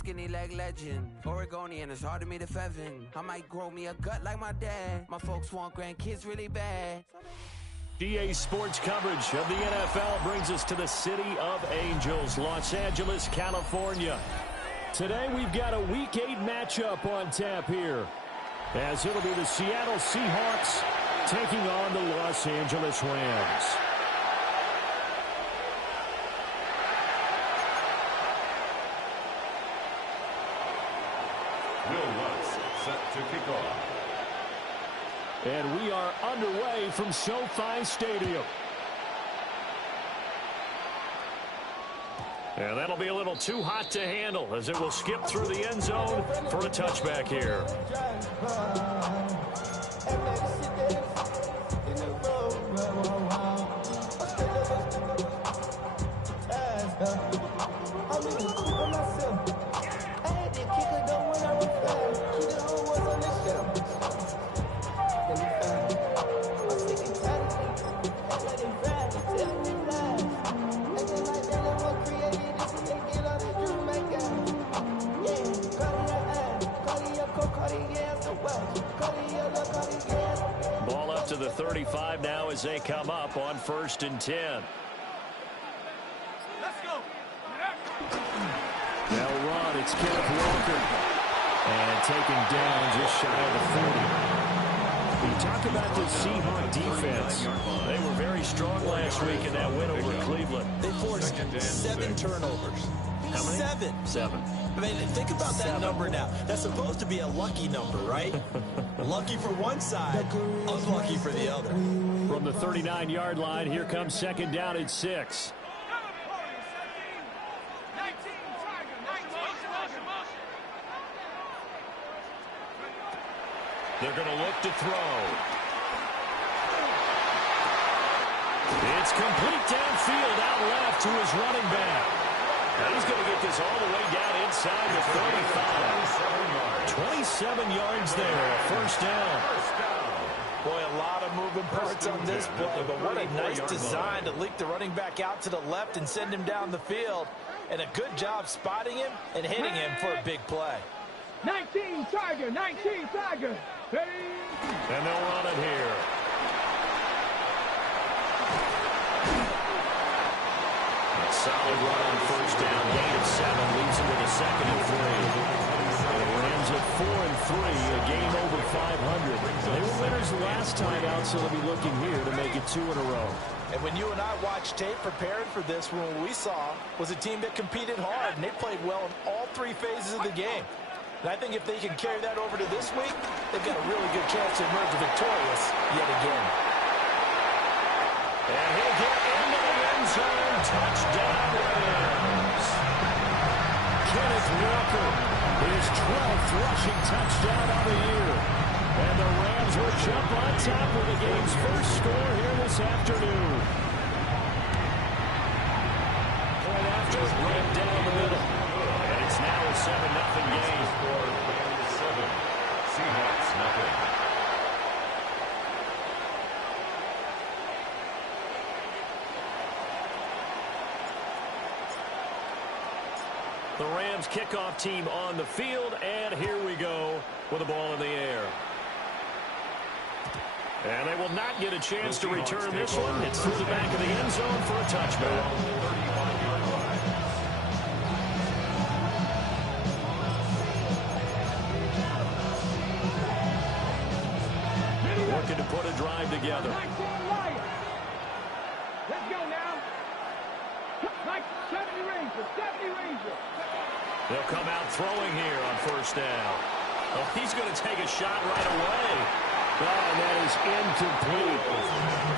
skinny leg legend. Oregonian, it's hard to meet a Fevin. I might grow me a gut like my dad. My folks want grandkids really bad. GA Sports coverage of the NFL brings us to the City of Angels, Los Angeles, California. Today we've got a Week 8 matchup on tap here, as it'll be the Seattle Seahawks taking on the Los Angeles Rams. Will Lutz set to kick off. And we are underway from SoFi Stadium. And that'll be a little too hot to handle as it will skip through the end zone for a touchback here. Ball up to the 35 now as they come up on 1st and 10. Let's go. They'll run. It's Kenneth Walker. And taken down just shy of the 40. You talk about the Seahawks defense. They were very strong last week in that win over Cleveland. They forced 7 turnovers. How many? 7. I mean, think about that number now. That's supposed to be a lucky number, right? Lucky for one side, unlucky for the other. From the 39-yard line, here comes 2nd down at 6. They're going to look to throw. It's complete downfield out left to his running back. And he's going to get this all the way down inside the 35. 27 yards there, 1st down. Boy, a lot of moving parts on this play, but what a nice design to leak the running back out to the left and send him down the field. And a good job spotting him and hitting him for a big play. 19 Tiger, 19 Tiger. And they'll run it here. A solid run on 1st down. Gain of 7 leaves him with a 2nd and 3. The Rams at 4-3, a game over 500. They were winners last time out, so they'll be looking here to make it 2 in a row. And when you and I watched tape preparing for this, what we saw was a team that competed hard, and they played well in all 3 phases of the game. And I think if they can carry that over to this week, they've got a really good chance to emerge victorious yet again. And he'll get into the end zone. Touchdown, Rams. Kenneth Walker, his 12th rushing touchdown of the year. And the Rams will jump on top with the game's first score here this afternoon. Point after, right down the middle. And it's now a 7-0 game. Seahawks, nothing. The Rams kickoff team on the field, and here we go with the ball in the air. And they will not get a chance to return this one. It's through the back of the end zone for a touchback. Looking to put a drive together. Let's go now. 70 Ranger. They'll come out throwing here on 1st down. Oh, he's going to take a shot right away. Oh, and that is incomplete.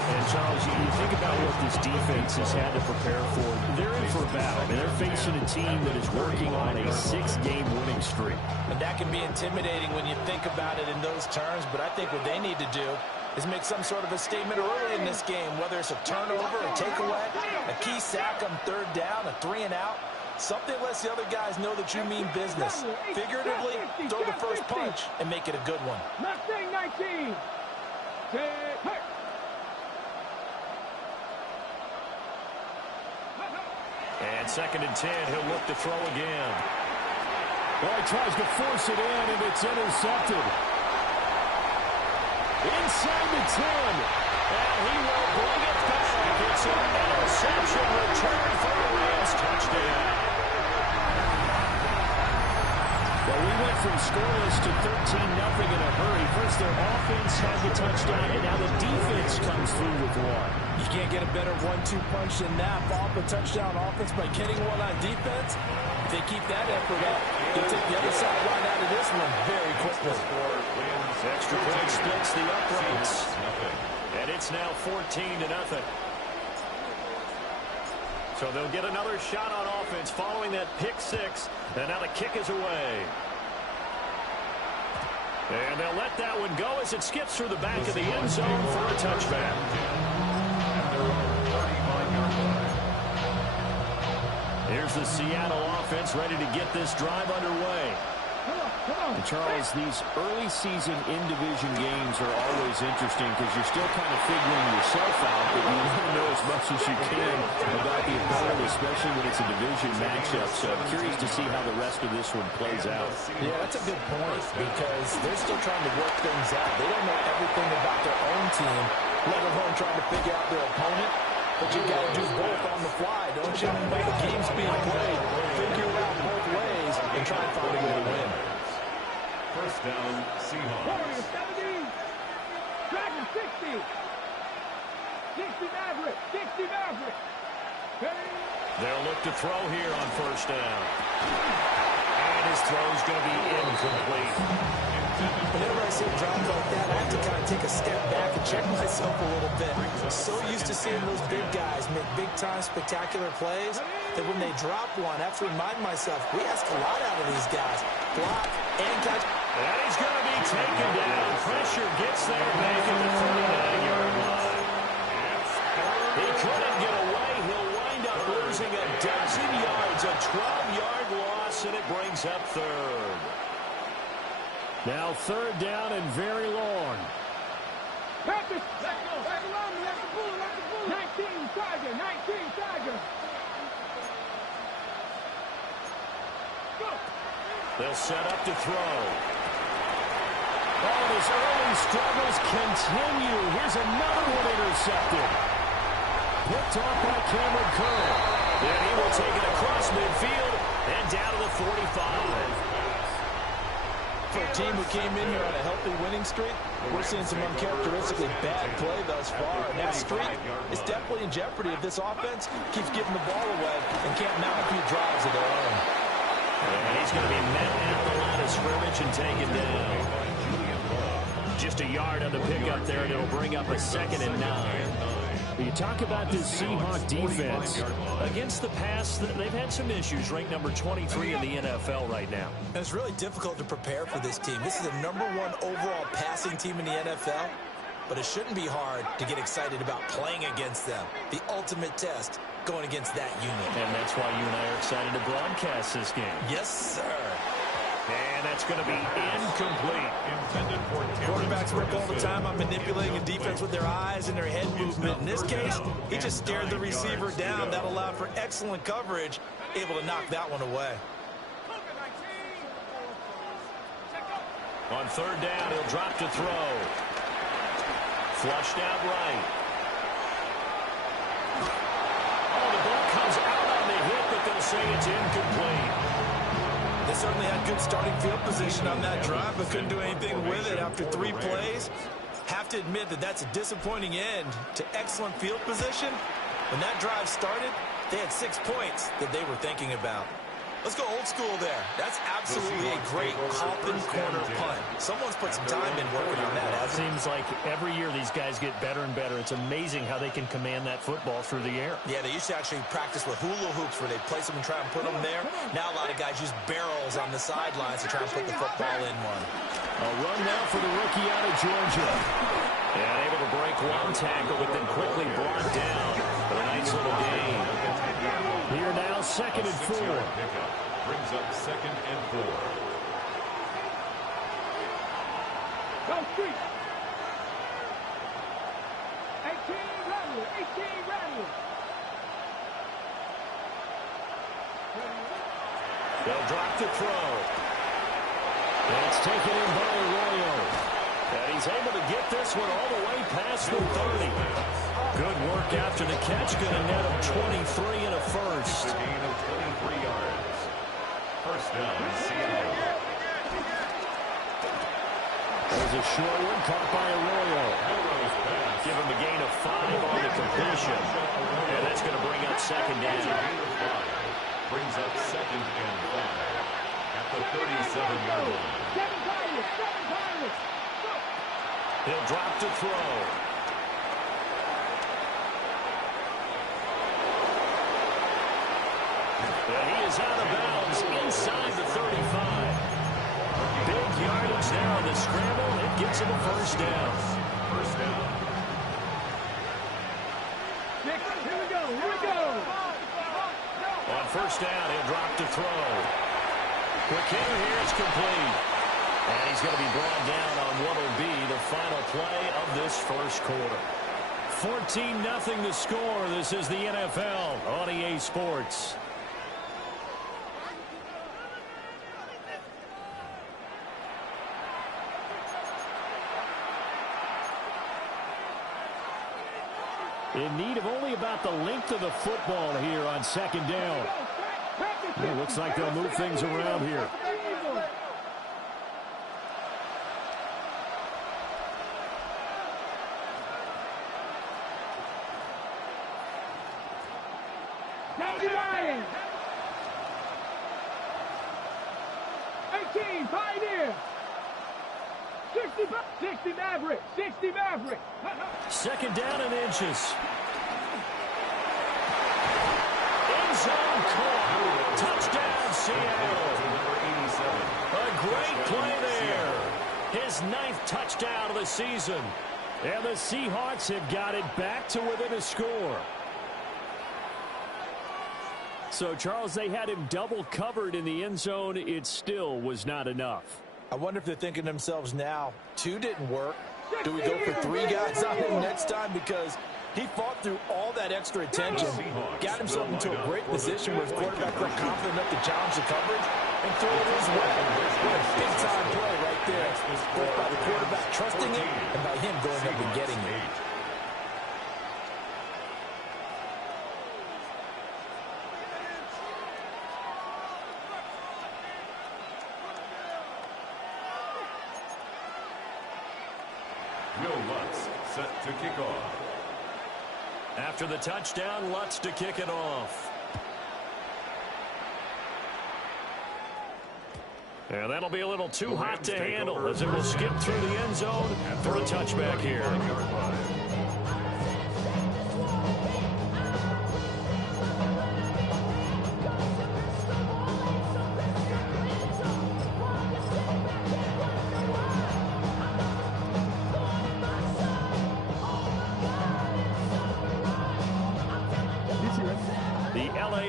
And, Charles, you think about what this defense has had to prepare for. They're in for a battle. I mean, they're facing a team that is working on a 6-game winning streak. And that can be intimidating when you think about it in those terms, but I think what they need to do is make some sort of a statement early in this game, whether it's a turnover, a takeaway, a key sack on 3rd down, a 3-and-out. Something lets the other guys know that you mean business. Figuratively, throw the first punch and make it a good one. Mustang 19. And 2nd and 10, he'll look to throw again. Well, he tries to force it in, and it's intercepted. Inside the 10. And he will bring it back. It's an interception return for a Rams touchdown. Well, we went from scoreless to 13-0 in a hurry. First, their offense had the touchdown, and now the defense comes through with one. You can't get a better 1-2 punch than that. Follow up a touchdown offense by getting one on defense. If they keep that effort up, they'll take the other side right out of this one very quickly. Extra point splits the uprights. And it's now 14-0. So they'll get another shot on offense following that pick six. And now the kick is away. And they'll let that one go as it skips through the back of the end zone for a touchback. Here's the Seattle offense ready to get this drive underway. And Charles, these early season in-division games are always interesting because you're still kind of figuring yourself out, but you want to know as much as you can about the opponent, especially when it's a division matchup. So I'm curious to see how the rest of this one plays out. Yeah, that's a good point because they're still trying to work things out. They don't know everything about their own team, let alone trying to figure out their opponent. But you got to do both on the fly, don't you? When the game's being played, figure it out both ways and try and find a way to win. First down, Seahawks. Warriors 70. Dragons 60. 60 Maverick. 60 Maverick. They'll look to throw here on first down. And his throw's going to be incomplete. Whenever I see a drive like that, I have to kind of take a step back and check myself a little bit. I'm so used to seeing those big guys make big-time spectacular plays that when they drop one, I have to remind myself, we ask a lot out of these guys. Block and catch. And he's going to be taken down. Pressure gets there back at the 39-yard line. He couldn't get away. He'll wind up losing a dozen yards, a 12-yard loss, and it brings up third. Now third down and very long. Panthers. Let go. Let the line. Let the bull. Let the bull. 19 Tiger. 19 Tiger. Go. They'll set up to throw. Oh, his early struggles continue. Here's another one intercepted. Picked off by Cameron Curl. And he will take it across midfield and down to the 45. For a team who came in here on a healthy winning streak, we're seeing some uncharacteristically bad play thus far. And that streak is definitely in jeopardy if this offense keeps giving the ball away and can't mount a few drives of their own. And he's going to be met at the line of scrimmage and taken down. Just a yard on the pickup there, and it'll bring up a 2nd and 9. You talk about this Seahawks defense. Against the pass, they've had some issues. Ranked number 23 in the NFL right now. And it's really difficult to prepare for this team. This is the #1 overall passing team in the NFL. But it shouldn't be hard to get excited about playing against them. The ultimate test going against that unit. And that's why you and I are excited to broadcast this game. Yes, sir. And that's going to be incomplete. Quarterbacks work all the time on manipulating a defense with their eyes and their head movement. In this case, he just stared the receiver down. That allowed for excellent coverage, able to knock that one away. On third down, he'll drop to throw. Flushed out right. Oh, the ball comes out on the hit, but they'll say it's incomplete. They certainly had good starting field position on that drive, but couldn't do anything with it after 3 plays. Have to admit that that's a disappointing end to excellent field position. When that drive started, they had 6 points that they were thinking about. Let's go old school there. That's absolutely a great coffin corner punt. Someone's put some time in working on that, hasn't it? Seems like every year these guys get better and better. It's amazing how they can command that football through the air. Yeah, they used to actually practice with hula hoops where they place them and try and put them there. Now a lot of guys use barrels on the sidelines to try and put the football in one. A run now for the rookie out of Georgia. And able to break one tackle, but then quickly brought down. But a nice little gain. Here now, 2nd and 4. Brings up 2nd and 4. Go street. 18 Rattler. 18 Rattler. They'll drop to throw. And it's taken in by Arroyo. And he's able to get this one all the way past the 30. Good work after the catch. Going to net him 23 and a first. A gain of 23 yards. First down, Seattle. There's a short one caught by Arroyo. Give him a gain of 5 on the completion. And that's going to bring up second down. Brings up second and 5 at the 37-yard line. He'll drop to throw. And he is out of bounds inside the 35. Big yardage there on the scramble. It gets him a first down. First down. Here we go. On first down, he'll drop to throw. Quick hitter here, it's complete. And he's going to be brought down on what will be the final play of this first quarter. 14-0 the score. This is the NFL on EA Sports. In need of only about the length of the football here on second down. It looks like they'll move things around here. Ryan. 18, Pioneer. 60 Maverick. 60 Maverick. Second down and inches. End zone caught. Touchdown, Seattle. A great play there. His 9th touchdown of the season. And the Seahawks have got it back to within a score. So, Charles, they had him double covered in the end zone. It still was not enough. I wonder if they're thinking to themselves now, 2 didn't work. Do we go for 3 guys on him next time? Because he fought through all that extra attention, got himself into a great position where his quarterback felt confident enough to challenge the coverage and throw it his way. What a big-time play right there. Both by the quarterback trusting him and by him going up and getting it. Set to kick off. After the touchdown, Lutz to kick it off. And that'll be a little too hot to handle as it will skip through the end zone for a touchback here.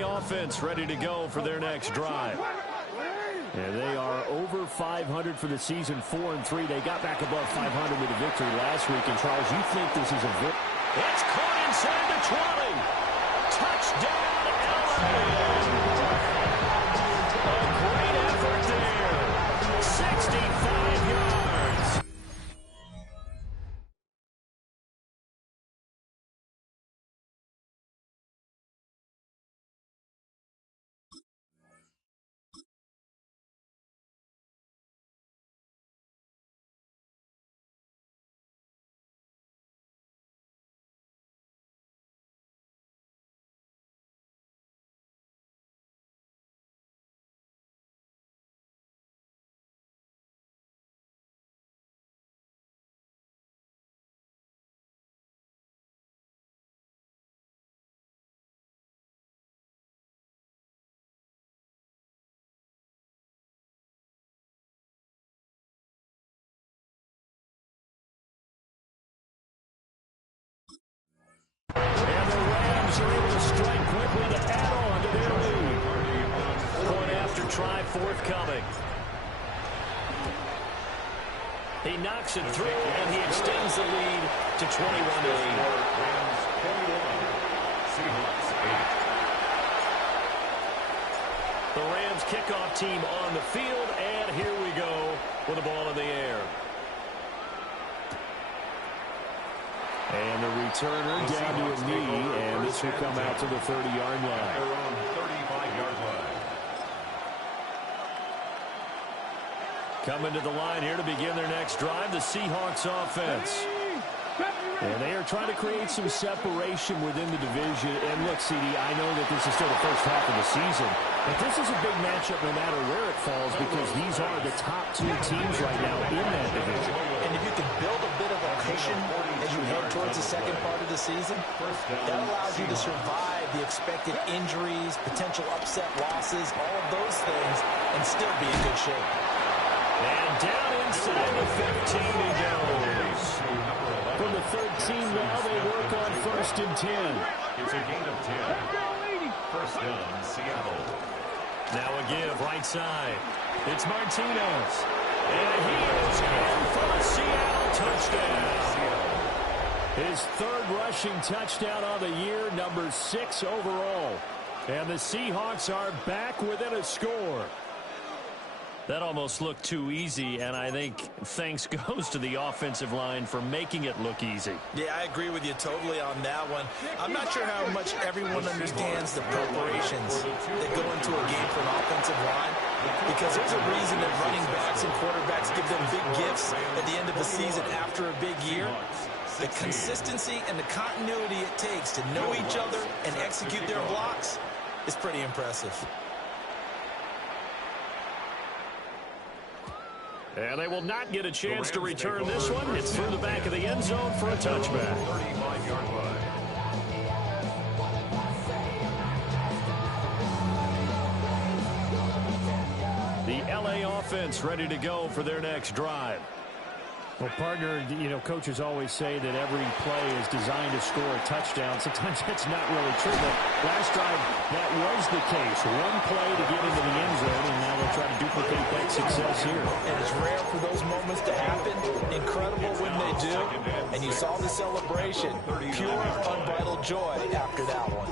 Offense ready to go for their next drive. And they are over 500 for the season, 4-3. They got back above 500 with a victory last week. And, Charles, you think this is a victory? It's caught inside the 20. Touchdown, LA! A great effort there. 65 yards. And the Rams are able to strike quickly to add on to their lead. Point after try forthcoming. He knocks it through, and he extends the lead to 21-8. Rams 21, Seahawks 8. The Rams kickoff team on the field, and here we go. with the ball in the air. And the returner down to a knee, and this will come out to the 30-yard line. They're on 35-yard line. Coming to the line here to begin their next drive, the Seahawks offense. And they are trying to create some separation within the division. And look, CD, I know that this is still the first half of the season, but this is a big matchup no matter where it falls because these are the top two teams right now in that division. And if you can build a bit of a cushion as you head towards the second part of the season, that allows you to survive the expected injuries, potential upset losses, all of those things, and still be in good shape. And down inside the 15 he goes. From the 13 now, they work on 1st and 10. It's a gain of 10. First down, Seattle. Now a give right side. It's Martinez. And he is in for a Seattle touchdown. His third rushing touchdown on the year, number 6 overall. And the Seahawks are back within a score. That almost looked too easy, and I think thanks goes to the offensive line for making it look easy. Yeah, I agree with you totally on that one. I'm not sure how much everyone understands the preparations that go into a game for an offensive line, because there's a reason that running backs and quarterbacks give them big gifts at the end of the season after a big year. The consistency and the continuity it takes to know each other and execute their blocks is pretty impressive. And they will not get a chance to return this one. It's through the back of the end zone for a touchback. 35-yard line. The LA offense ready to go for their next drive. Well, partner, you know, coaches always say that every play is designed to score a touchdown. Sometimes that's not really true, but last drive, that was the case. One play to get into the end zone, and now they'll try to duplicate that success here. And it's rare for those moments to happen. Incredible when they do. And you saw the celebration. Pure, unbridled joy after that one.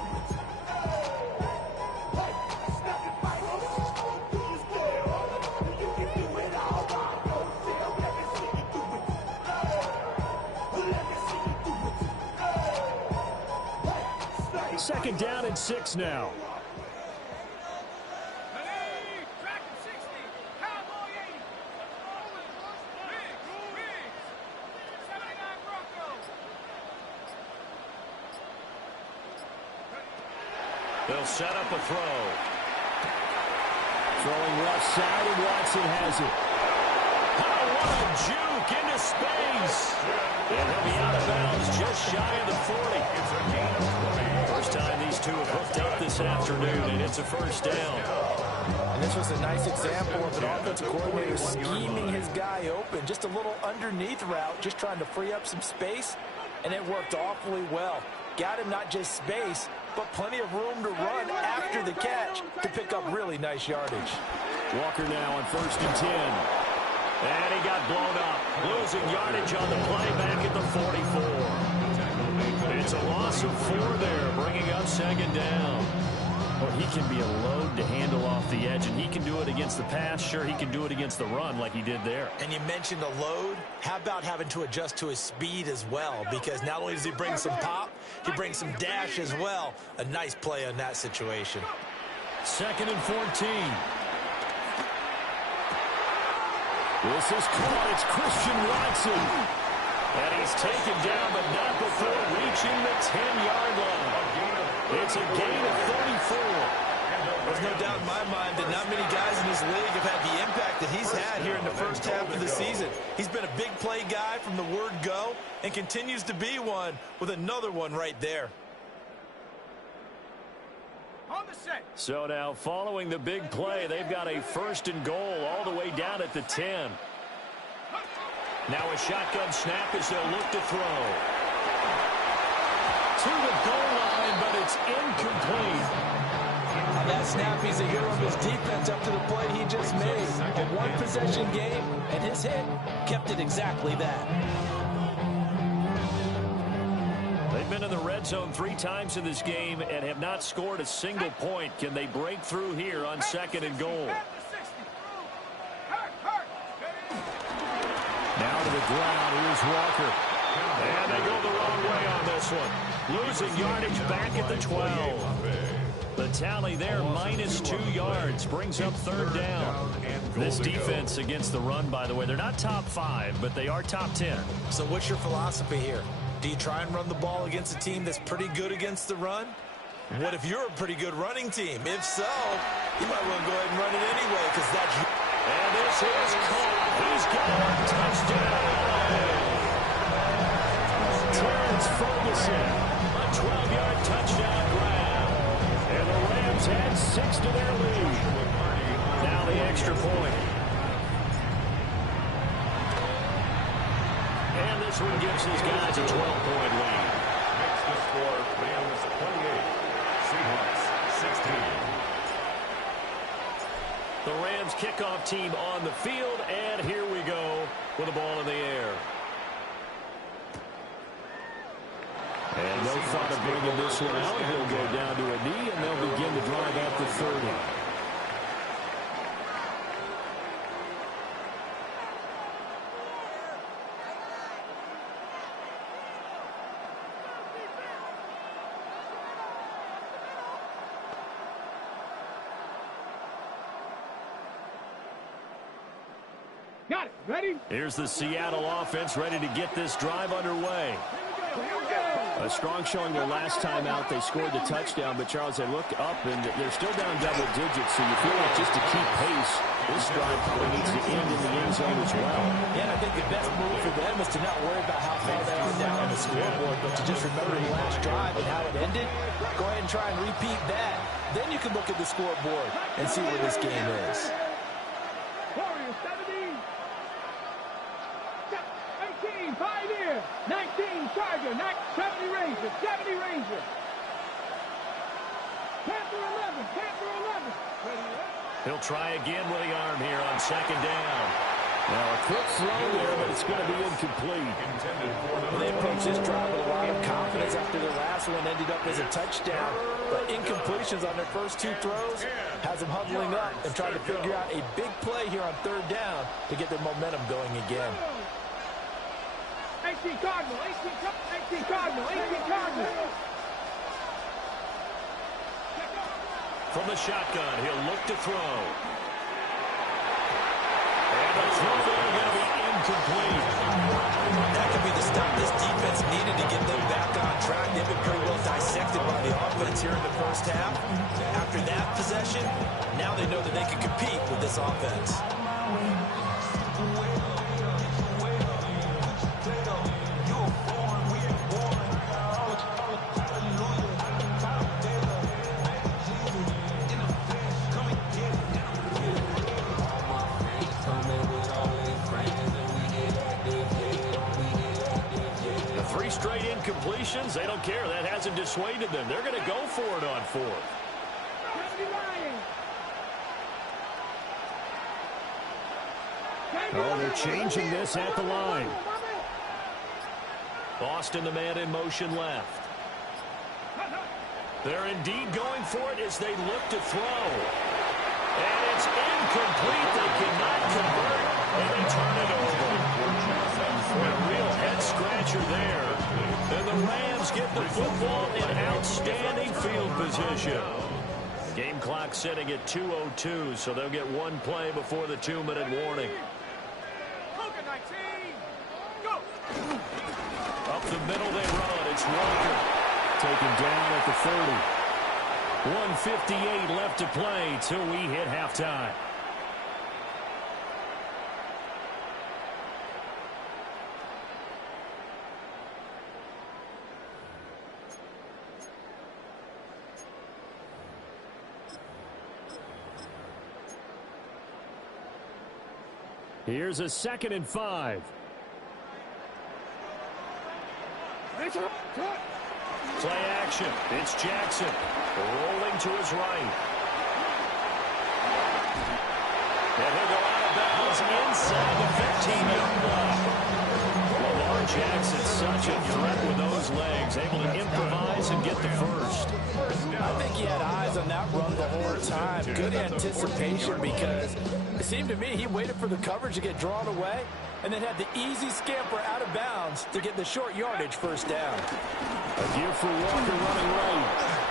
Second down and 6 now. They'll set up a throw. Throwing left side, and Watson has it. Oh, what a juke into space. And he'll be out of bounds just shy of the 40. It's a gain of 20. First time these two have hooked up this afternoon, and it's a first down. And this was a nice example of an offensive coordinator scheming his guy open. Just a little underneath route, just trying to free up some space, and it worked awfully well. Got him not just space, but plenty of room to run after the catch to pick up really nice yardage. Walker now on 1st and 10. And he got blown up. Losing yardage on the play back at the 44. It's a loss of 4 there, bringing up second down. Well, he can be a load to handle off the edge, and he can do it against the pass. Sure, he can do it against the run like he did there. And you mentioned a load. How about having to adjust to his speed as well? Because not only does he bring some pop, he brings some dash as well. A nice play on that situation. 2nd and 14. This is caught. It's Christian Watson. And he's taken down, but not before reaching the 10-yard line. It's a gain of 34. There's no doubt in my mind that not many guys in this league have had the impact that he's had here in the first half of the season. He's been a big play guy from the word go and continues to be one with another one right there. So now following the big play, they've got a 1st and goal all the way down at the 10. Now a shotgun snap as they'll look to throw. To the goal line, but it's incomplete. On that snap, he's a hero of his defense up to the play he just made. A one-possession game, and his hit kept it exactly that. They've been in the red zone 3 times in this game and have not scored a single point. Can they break through here on 2nd and goal? the ground. Here's Walker. And they go the wrong way on this one. Losing yardage back at the 12. The tally there, -2 yards, brings up third down. This defense against the run, by the way, they're not top 5, but they are top 10. So what's your philosophy here? Do you try and run the ball against a team that's pretty good against the run? What if you're a pretty good running team? If so, you might want to go ahead and run it anyway, because that's... And this is caught. He's got a touchdown. Terrence Ferguson, a 12-yard touchdown grab. And the Rams add 6 to their lead. Now the extra point. And this one gives his guys a 12-point lead. Makes the score Rams 28, Seahawks 16. The Rams kickoff team on the field, and here we go with the ball in the air. And no thought of bringing this one out. He'll go down to a knee, and they'll begin to drive at the 30. Got it. Ready? Here's the Seattle offense ready to get this drive underway. A strong showing their last time out. They scored the touchdown, but Charles, they look up, and they're still down double digits, so you feel like just to keep pace, this drive probably needs to end in the end zone as well. Yeah, and I think the best move for them is to not worry about how far they are down on the scoreboard, but to just remember the last drive and how it ended. Go ahead and try and repeat that. Then you can look at the scoreboard and see where this game is. Warriors 17. 18, Pioneer. 19, Charger. 70 Ranger. 70 Ranger. Panther 11. Panther 11. He'll try again with the arm here on second down. Now a quick throw there, but it's going to be incomplete. Well, they approached this drive with a lot of confidence after their last one ended up as a touchdown. But incompletions on their first 2 throws has them huddling up and trying to figure out a big play here on third down to get their momentum going again. 18 Cardinal. 18 Cardinal. 18 Cardinal. From the shotgun, he'll look to throw. And the throw there going to be incomplete. That could be the stop this defense needed to get them back on track. They've been pretty well dissected by the offense here in the first half. After that possession, now they know that they can compete with this offense. Incompletions, they don't care. That hasn't dissuaded them. They're going to go for it on 4th. Oh, they're changing this at the line. Boston, the man in motion left. They're indeed going for it as they look to throw. And it's incomplete. They cannot convert, and they turn it over. A real head-scratcher there. And the Rams get the football in outstanding field position. Game clock setting at 2:02, so they'll get one play before the 2-minute warning. Up the middle they run. It's Walker. Taken down at the 30. 1:58 left to play till we hit halftime. Here's a 2nd and 5. Play action. It's Jackson rolling to his right. And he'll go out of bounds inside the 15-yard line. Lamar Jackson, such a threat with those legs, able to improvise and get the first. I think he had eyes on that run the whole time. Good anticipation because it seemed to me he waited for the coverage to get drawn away, and then had the easy scamper out of bounds to get the short yardage first down. A give for Walker running right.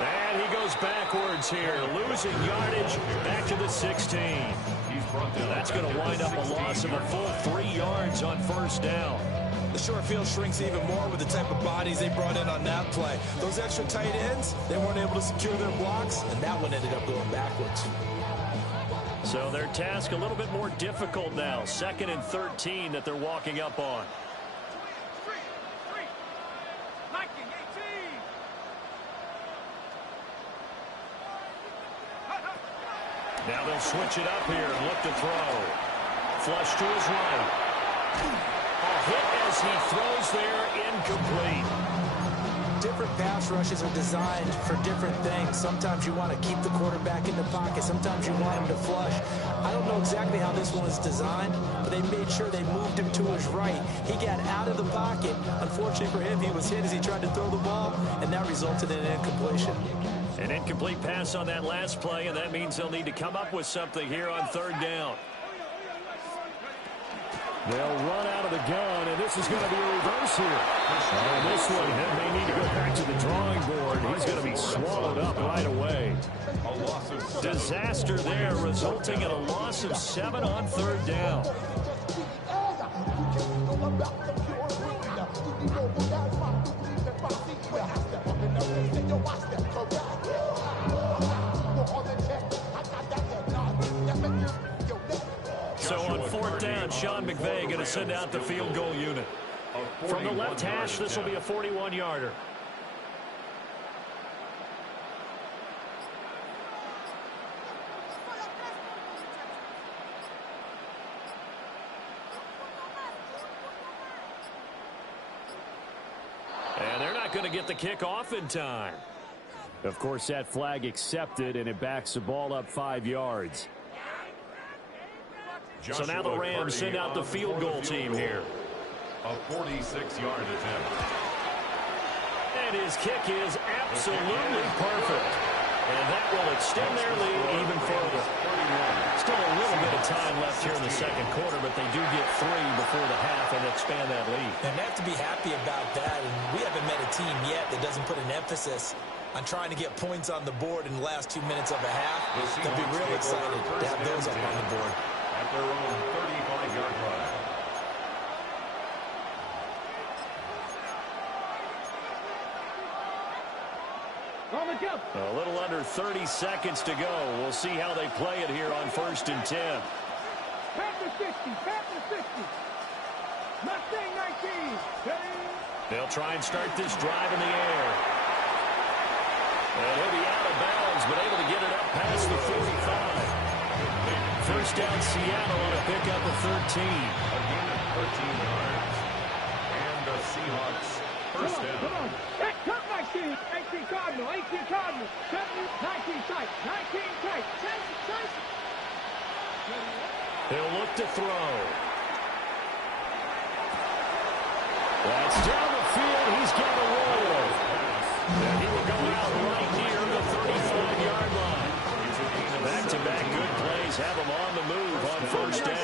And he goes backwards here, losing yardage back to the 16. That's going to wind up a loss of a full 3 yards on first down. The short field shrinks even more with the type of bodies they brought in on that play. Those extra tight ends, they weren't able to secure their blocks, and that one ended up going backwards. So their task a little bit more difficult now. 2nd and 13 that they're walking up on. Now they'll switch it up here and look to throw. Flush to his right. A hit as he throws there, incomplete. Different pass rushes are designed for different things. Sometimes you want to keep the quarterback in the pocket. Sometimes you want him to flush. I don't know exactly how this one is designed, but they made sure they moved him to his right. He got out of the pocket. Unfortunately for him, he was hit as he tried to throw the ball, and that resulted in an incompletion. An incomplete pass on that last play, and that means they'll need to come up with something here on 3rd down. They'll run out of the gun, and this is going to be a reverse here. Oh, this one, they may need to go back to the drawing board. He's going to be swallowed up right away. Disaster there, resulting in a loss of 7 on 3rd down. So on 4th down, Sean McVay going to send out the field goal unit. From the left hash, this will be a 41-yarder. And they're not going to get the kick off in time. Of course, that flag accepted, and it backs the ball up 5 yards. So now the Rams send out the field goal team here. A 46-yard attempt. And his kick is absolutely perfect. And that will extend their lead even further. Still a little bit of time left here in the 2nd quarter, but they do get 3 before the half and expand that lead. And they have to be happy about that. And we haven't met a team yet that doesn't put an emphasis on trying to get points on the board in the last 2 minutes of a half. They'll be real excited to have those up on the board. At their own 35-yard line. A little under 30 seconds to go. We'll see how they play it here on 1st and 10. Panther 60, Panther 60. Mustang 19. They'll try and start this drive in the air. And he'll be out of bounds, but able to get it up past the 45. First down, Seattle on a pickup of 13. A gain of 13 yards. And the Seahawks first down. Come on. Hey, cut 19. 18 Cardinal. 18 Cardinal. 19 tight. 19 tight. He'll look to throw. That's down the field. He's got a roll. And he will go out right near the 35-yard line. Back-to-back good plays have him on the move on first down.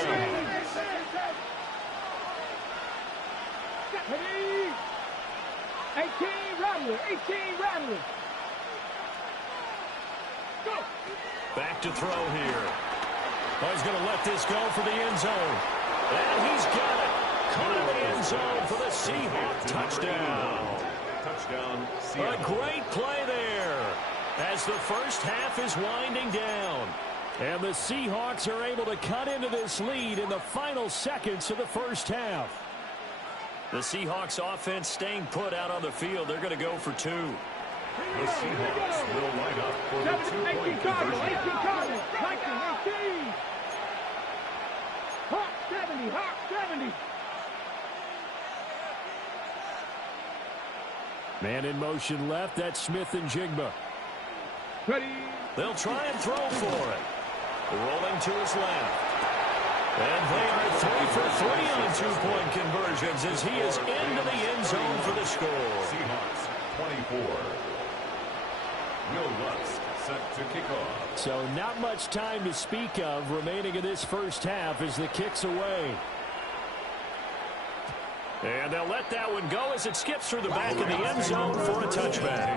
18 Rattler. 18 Rattler. Go. Back to throw here. Oh, he's going to let this go for the end zone. And he's got it. Caught in the end zone for the Seahawks touchdown. Touchdown, A Seattle. great play there as the first half is winding down. And the Seahawks are able to cut into this lead in the final seconds of the first half. The Seahawks offense staying put out on the field. They're going to go for 2. The Seahawks will line up for the 2-point 18 Cardinal. 18 Cardinal. 19. 18. Hawk 70. Hawk 70. Man in motion left. That's Smith and Jigba. Ready. They'll try and throw for it. Rolling to his left. And they are 3 for 3 on 2-point conversions as he is into the end zone for the score. Seahawks 24. Will Lutz set to kick off. So not much time to speak of remaining in this first half as the kick's away. And they'll let that one go as it skips through the back of the end zone for a touchback.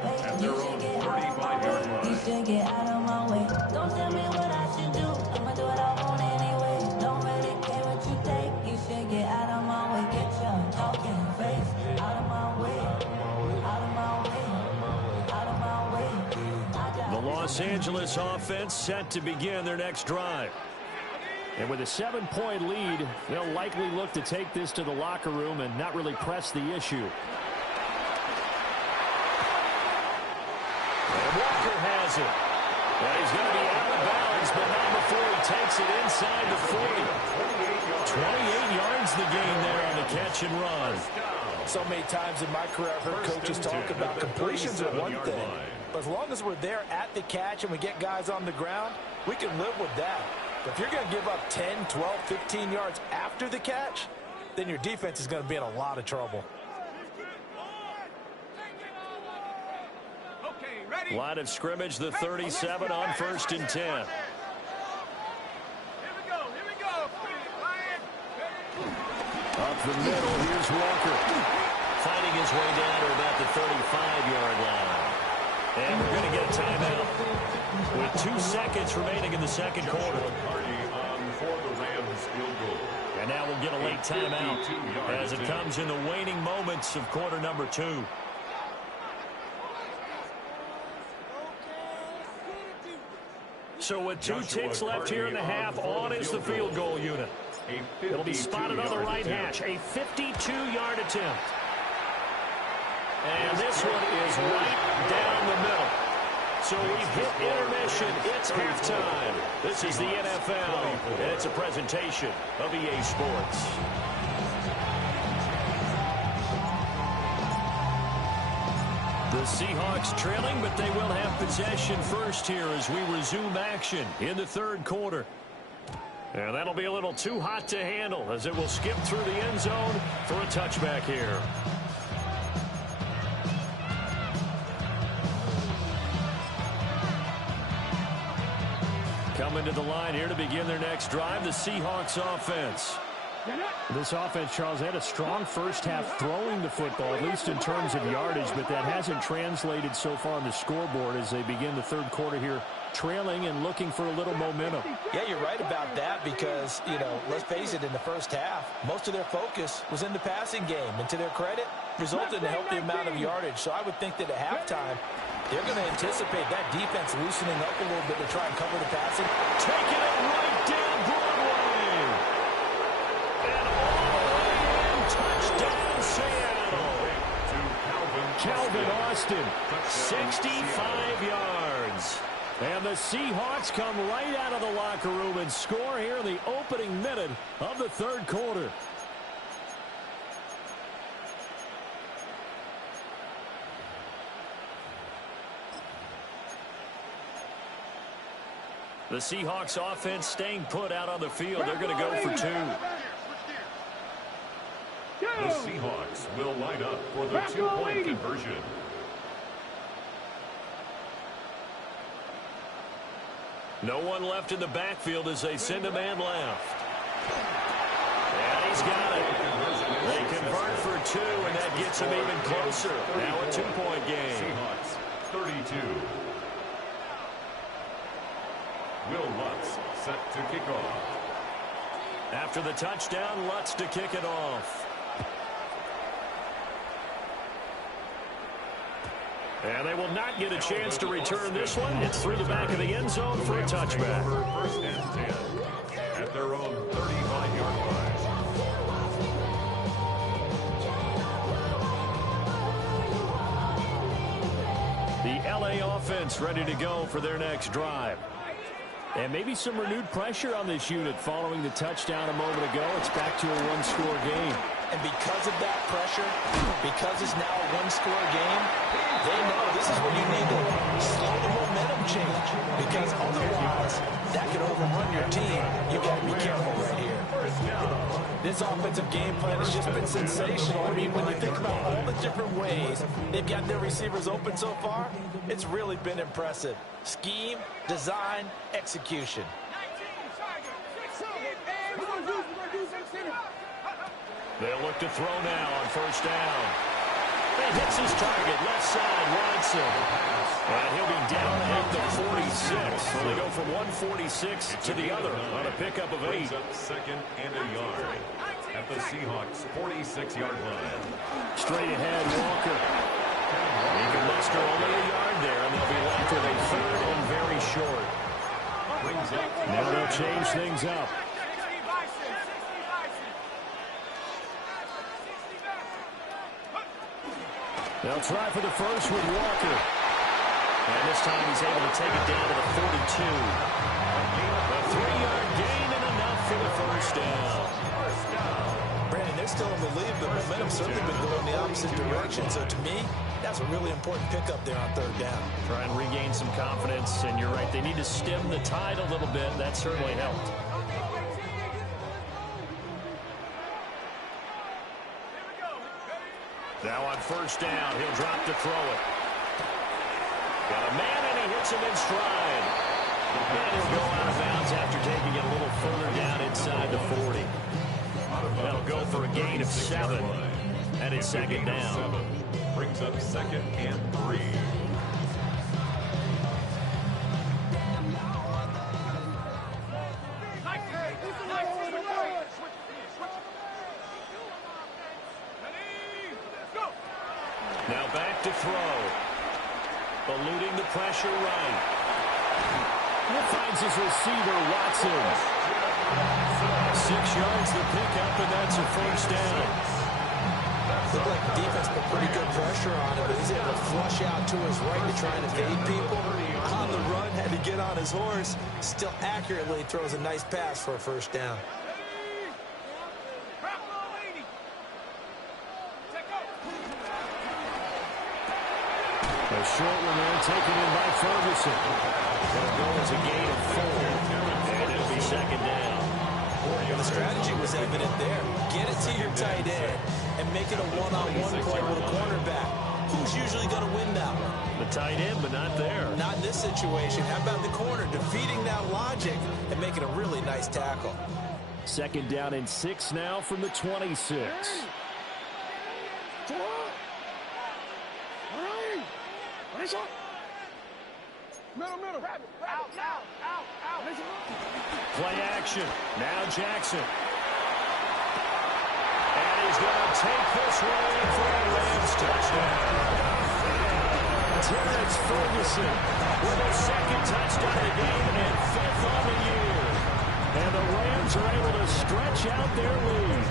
At their own 35-yard line. You should get out of my way. Don't tell me what I should do. I'ma do what I want anyway. Don't really care what you think. You should get out of my way. Get your talking face out of my way. Out of my way. Out of my way. The Los Angeles offense set to begin their next drive. And with a 7-point lead, they'll likely look to take this to the locker room and not really press the issue. And Walker has it. And he's going to be out of bounds, but not before he takes it inside the 40. 28 yards the gain there on the catch and run. So many times in my career, I've heard coaches talk about completions are one thing. But as long as we're there at the catch and we get guys on the ground, we can live with that. But if you're going to give up 10, 12, 15 yards after the catch, then your defense is going to be in a lot of trouble. Line of scrimmage, the 37 on 1st and 10. Here we go. Up the middle, here's Walker. Fighting his way down to about the 35-yard line. And we're going to get a timeout with 2 seconds remaining in the second quarter. And now we'll get a late timeout as it comes in the waning moments of quarter number 2. So with 2 ticks left here in the half, on is the field goal unit. It'll be spotted on the right hash, a 52-yard attempt. And this one is right down the middle. So we've hit intermission. It's halftime. This is the NFL, and it's a presentation of EA Sports. The Seahawks trailing, but they will have possession first here as we resume action in the third quarter. And that'll be a little too hot to handle as it will skip through the end zone for a touchback here. Coming to the line here to begin their next drive, the Seahawks offense. This offense, Charles, had a strong first half throwing the football, at least in terms of yardage, but that hasn't translated so far on the scoreboard as they begin the third quarter here, trailing and looking for a little momentum. Yeah, you're right about that because, let's face it, in the first half, most of their focus was in the passing game. And to their credit, resulted in a healthy amount of yardage. So I would think that at halftime, they're going to anticipate that defense loosening up a little bit to try and cover the passing. Taking it right down Broadway. And all the way in, touchdown Seattle. Calvin Austin, 65 yards. And the Seahawks come right out of the locker room and score here in the opening minute of the third quarter. The Seahawks offense staying put out on the field. They're going to go for 2. The Seahawks will line up for the 2-point conversion. No one left in the backfield as they send a man left. And he's got it. They convert for 2, and that gets him even closer. Now a 2-point game. Seahawks 32. Will Lutz set to kick off. After the touchdown, Lutz to kick it off. And they will not get a chance to return this one. It's through the back of the end zone for a touchback. First and 10 at their own 35-yard line. The LA offense ready to go for their next drive. And maybe some renewed pressure on this unit following the touchdown a moment ago. It's back to a 1-score game. And because of that pressure, because it's now a 1-score game, they know this is where you need to slow the momentum change. Because otherwise, that could overrun your team. You've got to be careful right here. This offensive game plan has just been sensational. I mean, when you think about all the different ways they've got their receivers open so far, it's really been impressive. Scheme, design, execution. They'll look to throw now on first down. He hits his target, left side, Watson. And he'll be down at the 46. So they go from 146 to the other on a pickup of 8. Brings up second and a yard at the Seahawks 46-yard line. Straight ahead, Walker. He can muster only a yard there, and they'll be left with a third and very short. Now they'll change things up. They'll try for the first with Walker. And this time he's able to take it down to the 42. A 3-yard gain and enough for the first down. Brandon, they're still in the lead, but momentum's certainly been going the opposite direction. So to me, that's a really important pickup there on third down. Try and regain some confidence, and you're right, they need to stem the tide a little bit. That certainly helped. Now on first down, he'll drop to throw it. Got a man, and he hits him in stride. And he'll go out of bounds after taking it a little further down inside the 40. That'll go for a gain of 7. And it's second down. Brings up second and 3. Now back to throw. Eluding the pressure right. He finds his receiver, Watson. 6 yards the pickup, and that's a first down. Looked like the defense put pretty good pressure on him, but he's able to flush out to his right to try and evade people. On the run, had to get on his horse. Still accurately throws a nice pass for a first down. A short one there, taken in by Ferguson. It'll go as a gain of 4, and it'll be second down. The strategy was evident there. Get it to your tight end and make it a one-on-one play with a cornerback. Who's usually going to win that one? The tight end, but not there. Not in this situation. How about the corner defeating that logic and making a really nice tackle? Second down and 6 now from the 26. Middle. Out. Play action. Now Jackson. And he's going to take this one in for a Rams touchdown. Terrence Ferguson with a second touchdown of the game and 5th on the year. And the Rams are able to stretch out their lead.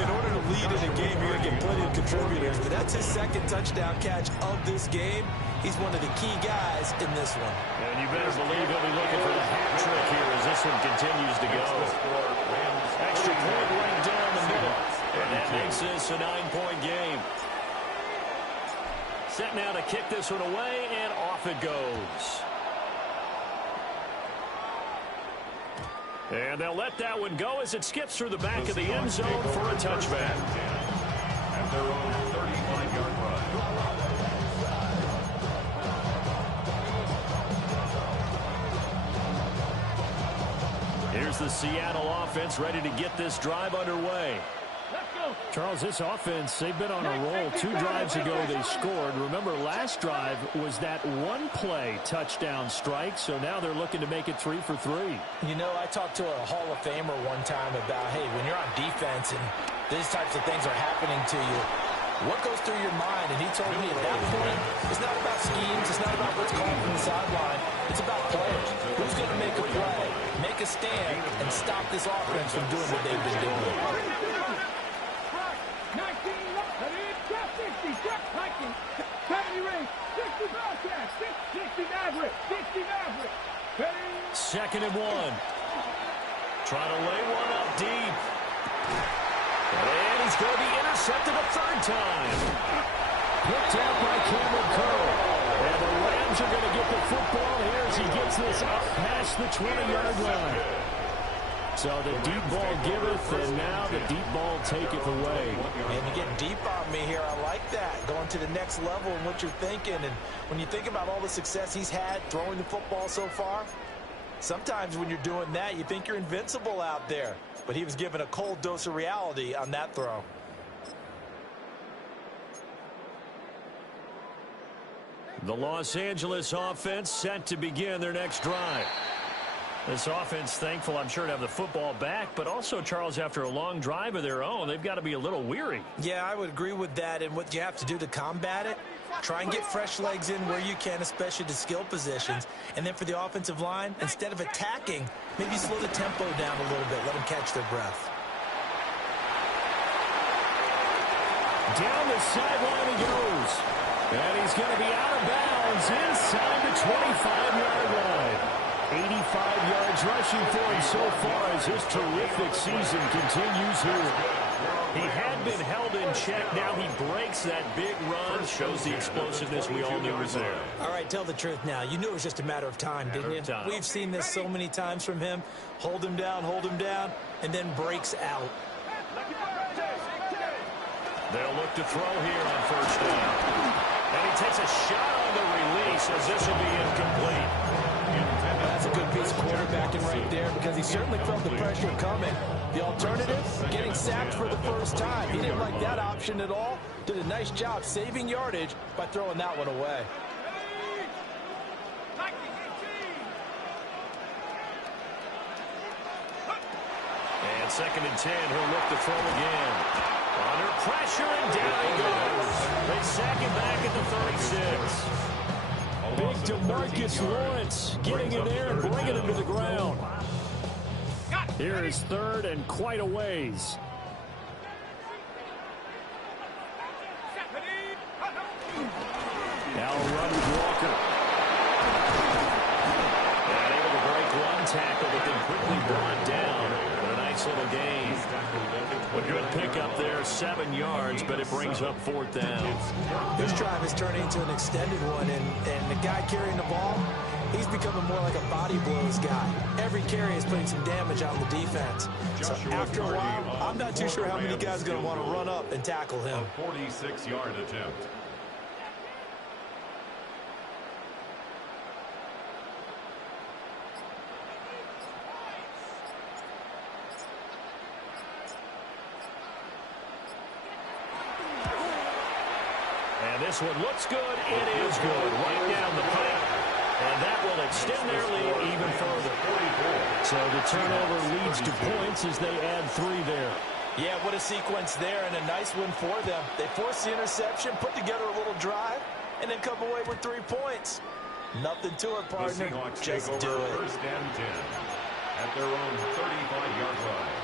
In order to lead in a game, you're going to get plenty of contributors, but that's his second touchdown catch of this game. He's one of the key guys in this one. And you better believe he'll be looking for the hat trick here as this one continues to go. Extra point right down the middle. And that makes this a 9-point game. Set now to kick this one away, and off it goes. And they'll let that one go as it skips through the back of the end zone for a touchback. At their own 35-yard line. Here's the Seattle offense ready to get this drive underway. Charles, this offense, they've been on a roll. 2 drives ago they scored. Remember, last drive was that one-play touchdown strike, so now they're looking to make it 3 for 3. You know, I talked to a Hall of Famer one time about, hey, when you're on defense and these types of things are happening to you, what goes through your mind? And he told me at that point, it's not about schemes, it's not about what's called from the sideline, it's about players. Who's going to make a play, make a stand, and stop this offense from doing what they've been doing? 2nd and 1. Trying to lay one up deep. And he's going to be intercepted a 3rd time. Picked out by Cameron Curl. And the Rams are going to get the football here as he gets this up past the 20-yard line. So the deep ball giveth, and now the deep ball taketh away. And you're getting deep on me here. I like that. Going to the next level and what you're thinking. And when you think about all the success he's had throwing the football so far, Sometimes when you're doing that, you think you're invincible out there. But he was given a cold dose of reality on that throw. The Los Angeles offense set to begin their next drive. This offense thankful, I'm sure, to have the football back, but also, Charles, after a long drive of their own, they've got to be a little weary. Yeah, I would agree with that, and what you have to do to combat it, try and get fresh legs in where you can, especially to skill positions. And then for the offensive line, instead of attacking, maybe slow the tempo down a little bit, let them catch their breath. Down the sideline he goes. And he's going to be out of bounds inside the 25-yard line. 85 yards rushing for him so far as his terrific season continues here. He had been held in check. Now he breaks that big run. Shows the explosiveness we all knew was there. All right, tell the truth now. You knew it was just a matter of time, didn't you? We've seen this so many times from him. Hold him down, and then breaks out. They'll look to throw here on first down. And he takes a shot on the release as this will be incomplete. That's a good piece of quarterbacking right there because he certainly felt the pressure coming. The alternative, getting sacked for the first time. He didn't like that option at all. Did a nice job saving yardage by throwing that one away. And 2nd and 10, he'll look to throw again. Under pressure, and down he goes. They sack him back at the 36. Big DeMarcus Lawrence getting in there and bringing him to the ground. Here is 3rd and quite a ways. Now run with Walker. And able to break one tackle, but then quickly brought down. But a nice little gain. A good pickup there, 7 yards, but it brings up 4th down. This drive is turning into an extended one, and the guy carrying the ball, he's becoming more like a body blows guy. Every carry is putting some damage on the defense. So after a while, I'm not too sure how many guys are going to want to run up and tackle him. A 46-yard attempt. This one looks good. It is good. Right down the pipe. And that will extend their lead even further. So the turnover leads to points as they add 3 there. Yeah, what a sequence there and a nice win for them. They forced the interception, put together a little drive, and then come away with 3 points. Nothing to it, partner. Just do it. 1st and 10 at their own 35-yard line.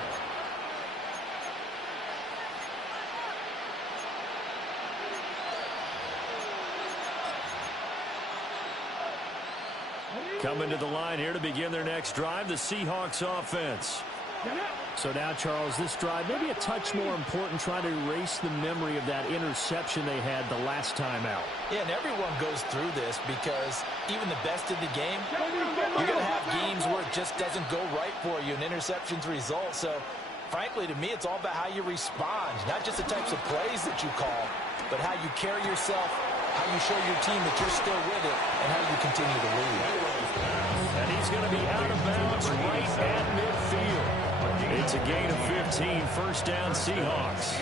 Coming to the line here to begin their next drive, the Seahawks offense. So now, Charles, this drive maybe a touch more important, trying to erase the memory of that interception they had the last time out. Yeah, and everyone goes through this because even the best in the game, you're going to have games where it just doesn't go right for you, and interceptions result. So, frankly, to me, it's all about how you respond, not just the types of plays that you call, but how you carry yourself, how you show your team that you're still with it, and how you continue to lead. And he's going to be out of bounds right at midfield. It's a gain of 15, 1st down Seahawks.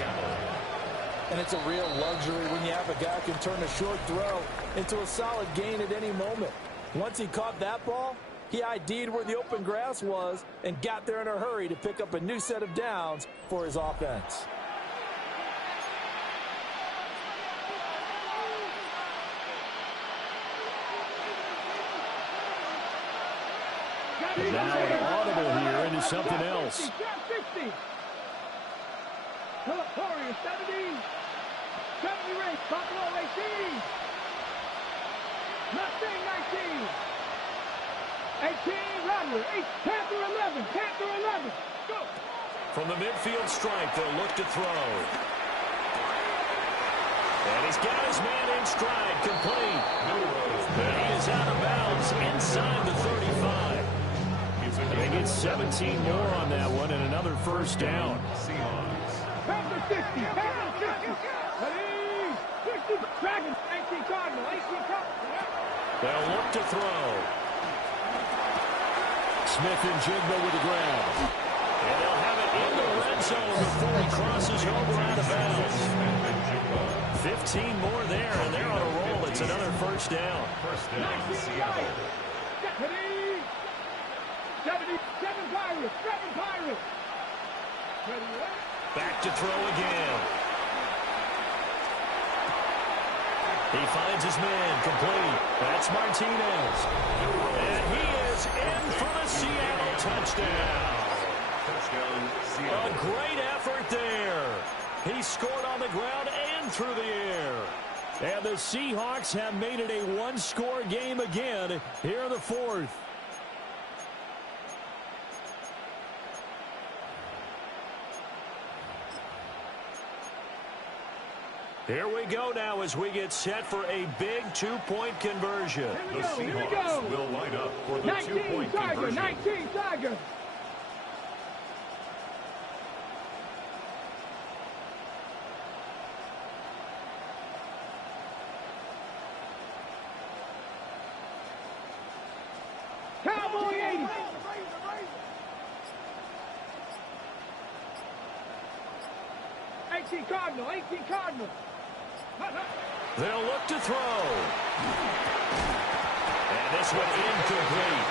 And it's a real luxury when you have a guy who can turn a short throw into a solid gain at any moment. Once he caught that ball, he ID'd where the open grass was and got there in a hurry to pick up a new set of downs for his offense. Now an audible here into something else. 60. California 70. 70 race. Buffalo 18. Mustang 19. 18. Rattler. 8. Panther 11. Panther 11. Go. From the midfield stripe, they'll look to throw. And he's got his man in stride, complete. And he is out of bounds inside the 35. They get 17 more on that one and another 1st down. Panther 60. Panther 60. 60. Dragon. 18 Cardinal. 18 Cardinal. They'll look to throw. Smith and Jigba with the grab. And they'll have it in the red zone before he crosses over out of bounds. 15 more there, and they're on a roll. It's another first down. First down, Seattle. 7 Pirates. Back to throw again. He finds his man, complete. That's Martinez. And he is in for the Seattle touchdown. Touchdown, Seattle. A great effort there. He scored on the ground and through the air. And the Seahawks have made it a one-score game again here in the fourth. Here we go now as we get set for a big two-point conversion. The Seahawks will line up for the two-point conversion. 19 Tiger. Cowboy 80. Cardinal. They'll look to throw. And this one incomplete.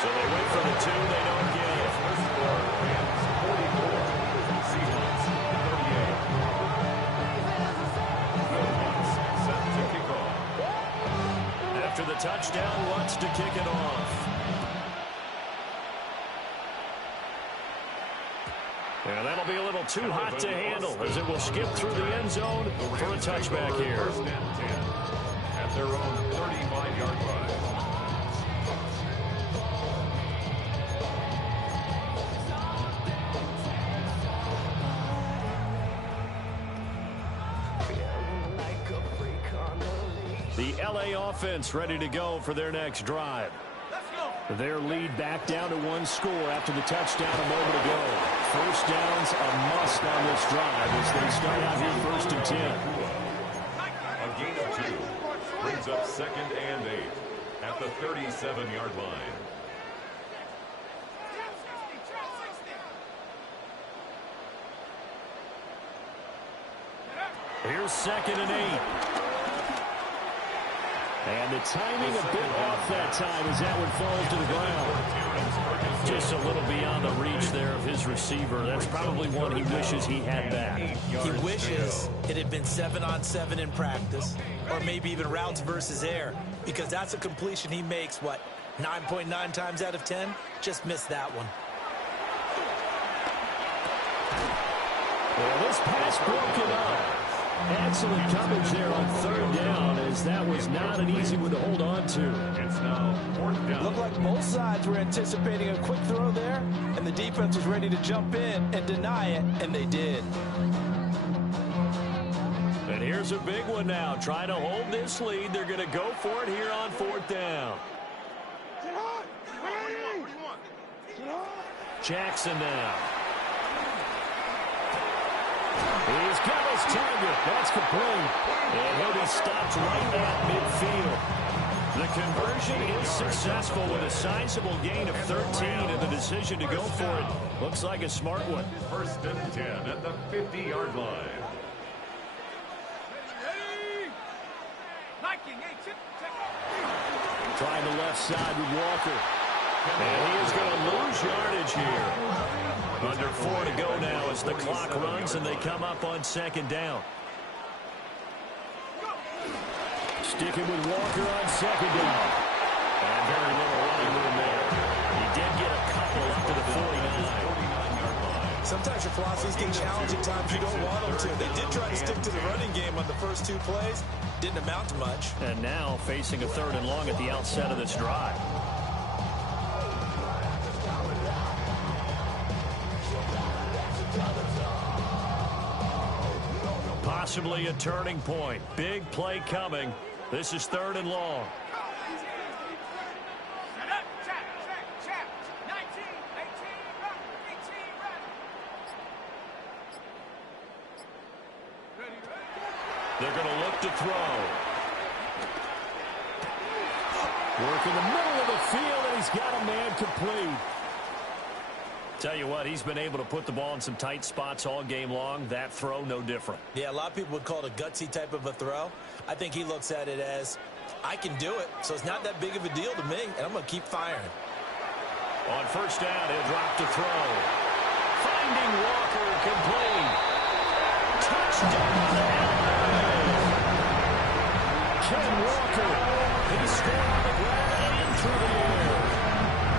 So they wait for the two. They don't get it. First score, Rams 44. Seahawks 38. Williams set to kick off. After the touchdown, wants to kick it off. And that'll be a little too hot to handle as it will skip through the end zone for a touchback here. First and 10 at their own 35-yard line. The LA offense ready to go for their next drive. Their lead back down to one score after the touchdown a moment ago. First down's a must on this drive as they start out here first and 10. A gain of 2 brings up second and 8 at the 37-yard line. Here's second and 8. And the timing a bit off that time as that one falls to the ground. Just a little beyond the reach there of his receiver. That's probably one he wishes he had back. He wishes it had been 7-on-7 in practice, or maybe even routes versus air, because that's a completion he makes, 9.9 times out of 10? Just missed that one. Well, this pass broken up. Excellent coverage there on third down, as that was not an easy one to hold on to. It's now fourth down. Looked like both sides were anticipating a quick throw there, and the defense was ready to jump in and deny it, and they did. And here's a big one now. Trying to hold this lead. They're going to go for it here on fourth down. Jackson now. He's got his target. That's complete. And he'll be stopped right at midfield. The conversion is successful with a sizable gain of 13, and the decision to go for it looks like a smart one. First and 10 at the 50-yard line. Trying the left side with Walker. And he is going to lose yardage here. Under 4 to go now as the clock runs and they come up on second down. Sticking with Walker on second down. And very little running room there. He did get a couple up to the 49-yard line. Sometimes your philosophies get challenged at times you don't want them to. They did try to stick to the running game on the first 2 plays. Didn't amount to much. And now facing a third and long at the outset of this drive. Possibly a turning point. Big play coming. This is third and long. They're going to look to throw. Work in the middle of the field, and he's got a man complete. Tell you what, he's been able to put the ball in some tight spots all game long. That throw, no different. Yeah, a lot of people would call it a gutsy type of a throw. I think he looks at it as, I can do it, so it's not that big of a deal to me, and I'm going to keep firing. On first down, he'll drop to throw. Finding Walker, complete. Touchdown, L.A. Ken Walker, he scored on the ground and through the air.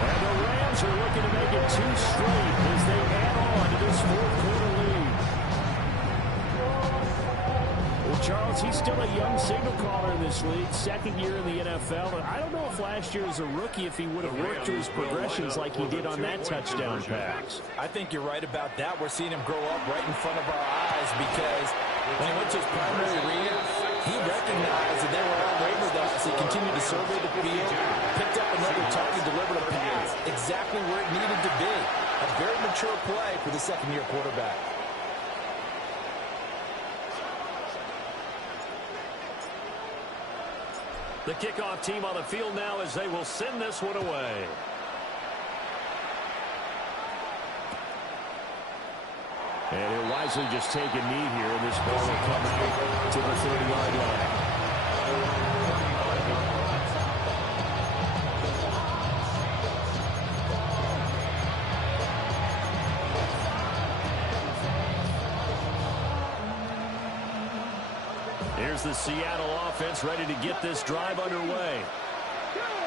And the Rams are looking to make it 2 straight as they add on to this fourth-quarter lead. Well, Charles, he's still a young signal caller in this league, second year in the NFL. And I don't know if last year as a rookie, if he would have worked through his progressions like he did on that touchdown pass. I think you're right about that. We're seeing him grow up right in front of our eyes because when he went to his primary read, he recognized that they were all over that as he continued to survey the field, picked up another target, delivered a pass exactly where it needed to be. A very mature play for the second-year quarterback. The kickoff team on the field now as they will send this one away. And he'll wisely just take a knee here, and this ball will come out to the 30-yard line. Here's the Seattle offense ready to get this drive underway.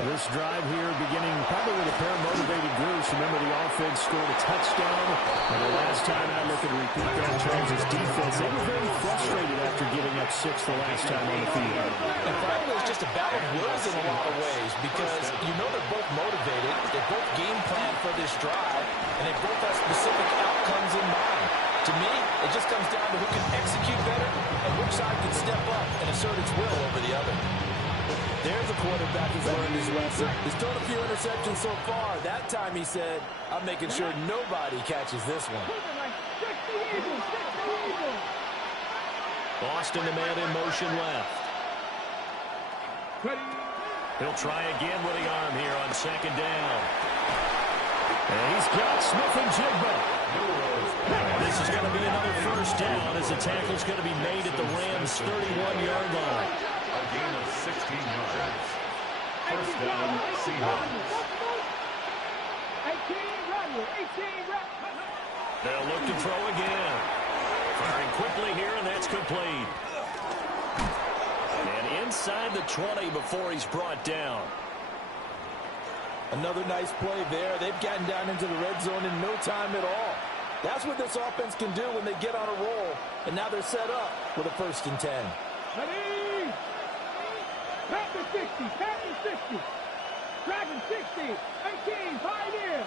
This drive here beginning probably with a pair of motivated groups. Remember, the offense scored a touchdown. And the last time I look at repeat that, Charles' defense, they were very frustrated after giving up 6 the last time on the field. And probably it's just a battle of wills in a lot of ways because you know they're both motivated. They both game plan for this drive, and they both have specific outcomes in mind. To me, it just comes down to who can execute better and which side can step up and assert its will over the other. There's a quarterback who's learned his lesson. He's thrown a few interceptions so far. That time he said, I'm making sure nobody catches this one. Boston, the man in motion left. He'll try again with the arm here on second down. And he's got Smith and Jigba. And this is going to be another first down as the tackle's going to be made at the Rams' 31-yard line. A gain of 16 yards. First down, Seahawks. They'll look to throw again. Firing quickly here, and that's complete. And inside the 20 before he's brought down. Another nice play there. They've gotten down into the red zone in no time at all. That's what this offense can do when they get on a roll. And now they're set up with a 1st and 10. Ready? Pack the 60, pack the 60. Dragon 60, 18, Pioneer.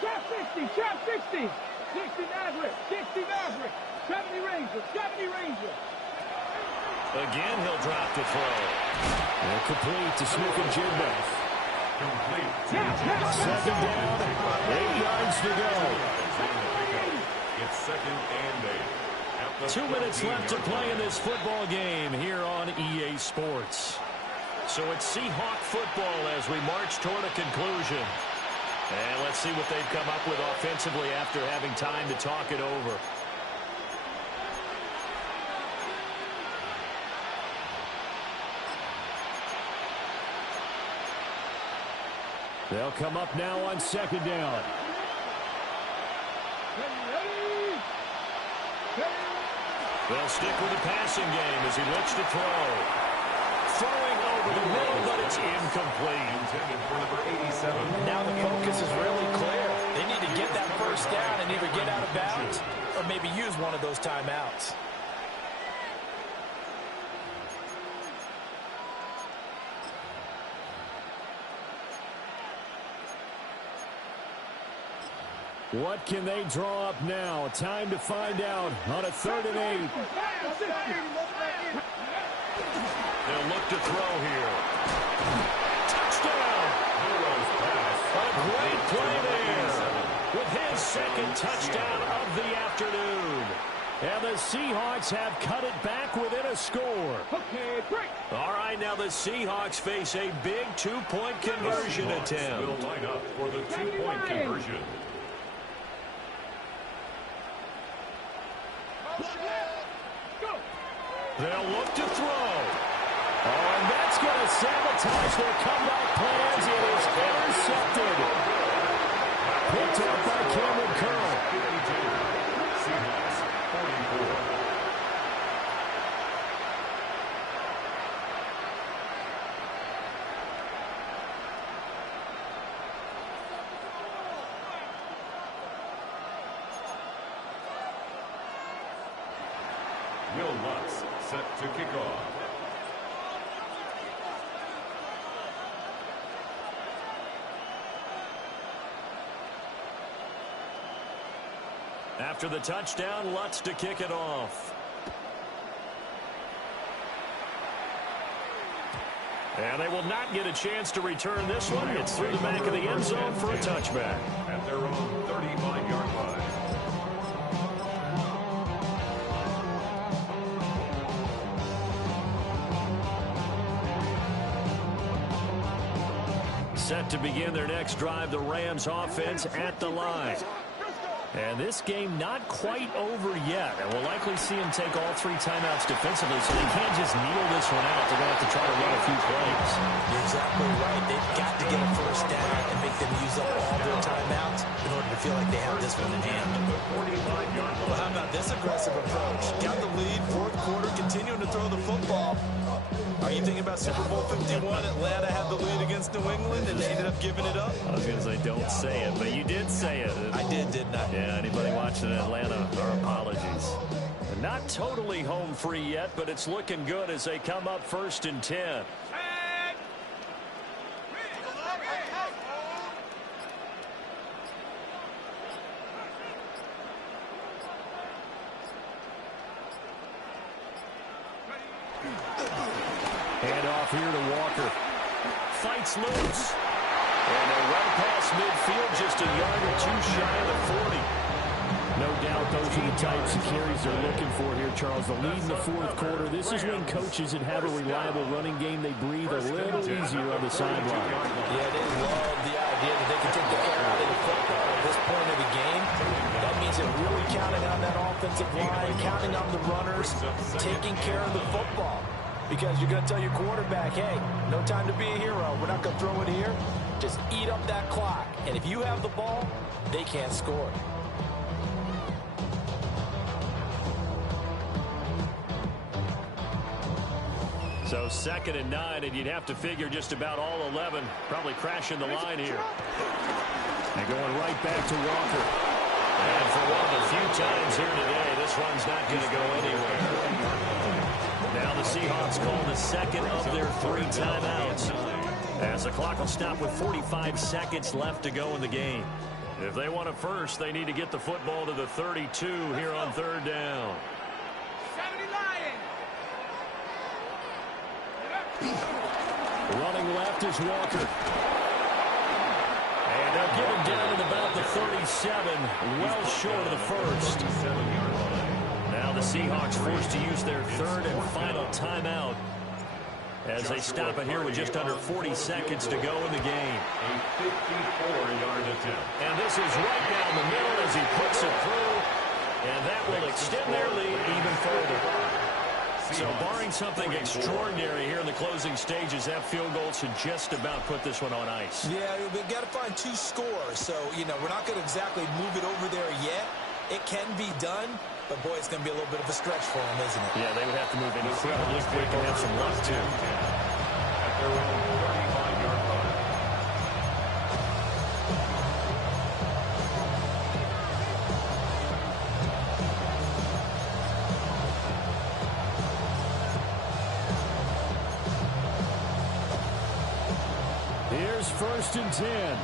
Trap 60, trap 60. 60 Maverick, 60 Maverick. 70 Ranger, 70 Ranger. Again, he'll drop to throw. And complete to Smith and Jigba. Complete. Second down, 8 yards to go. It's second and 8. 2 minutes left to play in this football game here on EA Sports. So it's Seahawk football as we march toward a conclusion. And let's see what they've come up with offensively after having time to talk it over. They'll come up now on second down. They'll stick with the passing game as he looks to throw. Throwing over the middle, but it's incomplete. Intended for number 87. Now the focus is really clear. They need to get that first down and either get out of bounds or maybe use one of those timeouts. What can they draw up now? Time to find out on a 3rd and 8. They'll look to throw here. Touchdown! A great play there with his second touchdown of the afternoon. And the Seahawks have cut it back within a score. Okay, break. All right, now the Seahawks face a big two-point conversion attempt. Will line up for the two-point conversion. They'll look to throw. Oh, and that's going to sabotage their comeback plans. It is intercepted. Picked up by Cameron Curl. 52. Seahawks 44. Will Lutz set to kick off. After the touchdown, Lutz to kick it off. And they will not get a chance to return this one. It's through the back of the end zone for a touchback. At their own 35-yard line. Set to begin their next drive, the Rams offense at the line. And this game not quite over yet. And we'll likely see them take all three timeouts defensively, so they can't just kneel this one out. They're going to have to try to run a few plays. You're exactly right. They've got to get a first down and make them use up all their timeouts in order to feel like they have this one in hand. Well, how about this aggressive approach? Got the lead, fourth quarter, continuing to throw the football. Are you thinking about Super Bowl 51? Atlanta had the lead against New England, and they ended up giving it up? I was going to say, don't say it, but you did say it. I did, didn't I? Yeah, anybody watching in Atlanta, our apologies. Not totally home free yet, but it's looking good as they come up 1st and 10. Hand off here to Walker. Fights loose. And they run past midfield just a yard or two shy of the 40. No doubt those are the types of carries they're looking for here, Charles. The lead in the fourth quarter. This is when coaches that have a reliable running game, they breathe a little easier on the sideline. Yeah, they love the idea that they can take the air out of the football at this point of the game. That means they're really counting on that offensive line, counting on the runners, taking care of the football. Because you're going to tell your quarterback, hey, no time to be a hero. We're not going to throw it here. Just eat up that clock. And if you have the ball, they can't score. So 2nd and 9, and you'd have to figure just about all 11 probably crashing the line here. And going right back to Walker. And for one of the few times here today, this one's not going to go anywhere. Now the Seahawks call the second of their 3 timeouts, as the clock will stop with 45 seconds left to go in the game. If they want it first, they need to get the football to the 32 here on 3rd down. 70 Lions. Running left is Walker. And they'll give him down at about the 37, well short of the first. Now the Seahawks forced to use their 3rd and final timeout as they stop it here with just under 40 seconds to go in the game. A 54-yard attempt. And this is right down the middle as he puts it through. And that will extend their lead even further. So barring something extraordinary here in the closing stages, that field goal should just about put this one on ice. Yeah, we've got to find 2 scores. So, we're not going to exactly move it over there yet. It can be done, but, boy, it's going to be a little bit of a stretch for them, isn't it? Yeah, they would have to move incredibly quick and have some luck, too. At their own 35-yard line. Here's 1st and 10.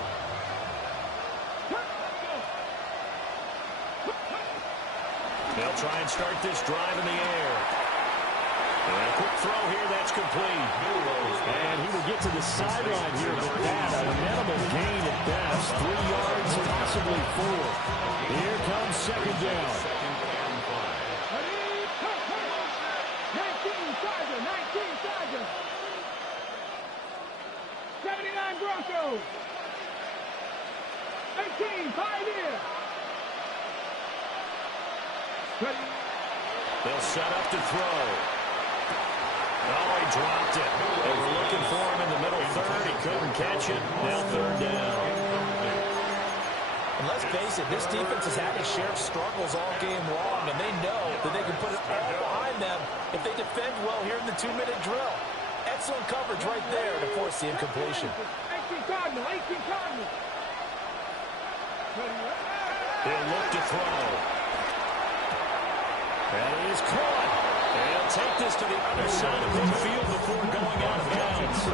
They'll try and start this drive in the air. And a quick throw here, that's complete. And he will get to the sideline here, but that a minimal gain at best. 3 yards, possibly 4. Here comes 2nd down. go. 18, Pioneer. They'll set up to throw. Oh, he dropped it. They were looking for him in the middle third. He couldn't catch it. Now third down. And let's face it, this defense has had its share of struggles all game long, and they know that they can put it all behind them if they defend well here in the 2-minute drill. Excellent coverage right there to force the incompletion. 18 Cardinal, 18 Cardinal. They'll look to throw. And it is caught. And he'll take this to the other side of midfield before going out of bounds.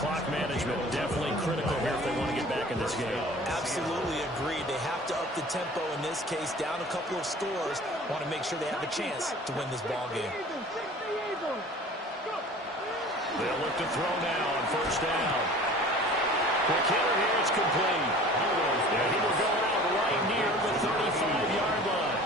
Clock management definitely critical here if they want to get back in this game. Absolutely agreed. They have to up the tempo in this case, down a couple of scores. Want to make sure they have a chance to win this ball game. They'll look to throw now on first down. Quick hitter here, it's complete. And he will go out right near the 35-yard line.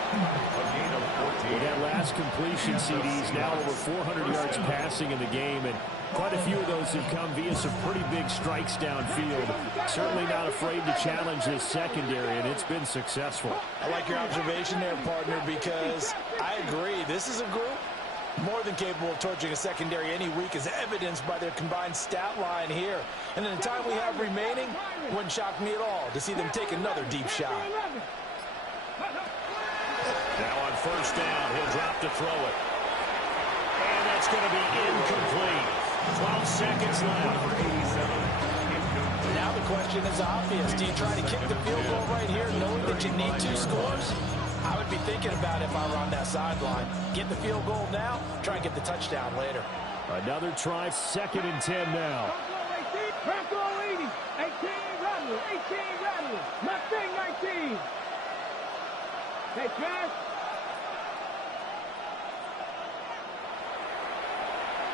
With that last completion, CD's now over 400 yards passing in the game, and quite a few of those have come via some pretty big strikes downfield. Certainly not afraid to challenge this secondary, and it's been successful. I like your observation there, partner, because I agree. This is a group more than capable of torching a secondary any week, as evidenced by their combined stat line here. And in the time we have remaining, wouldn't shock me at all to see them take another deep shot. Now on first down, he'll drop to throw it. And that's going to be incomplete. 12 seconds left. Now the question is obvious. Do you try to kick the field goal right here knowing that you need 2 scores? I would be thinking about it if I were on that sideline. Get the field goal now, try and get the touchdown later. Another try, 2nd and 10 now. Bronco 80, 18 Rattler, 18 Rattler, Mustang 19. Hey, Trash.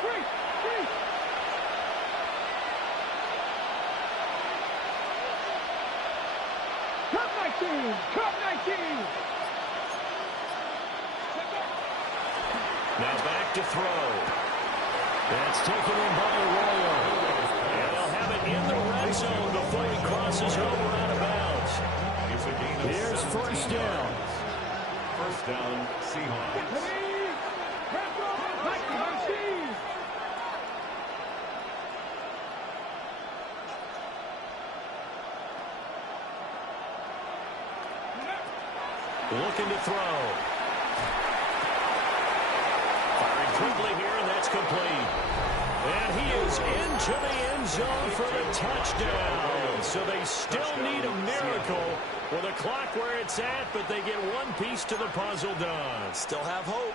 Free. Cup 19, Cup 19. Now back to throw. That's taken in by Arroyo. And they'll have it in the red zone before he crosses over out of bounds. Here's first down. First down, Seahawks. Looking to throw. Firing quickly here, and that's complete. And he is into the end zone for the touchdown. So they still need a miracle with a clock where it's at, but they get one piece to the puzzle done. Still have hope.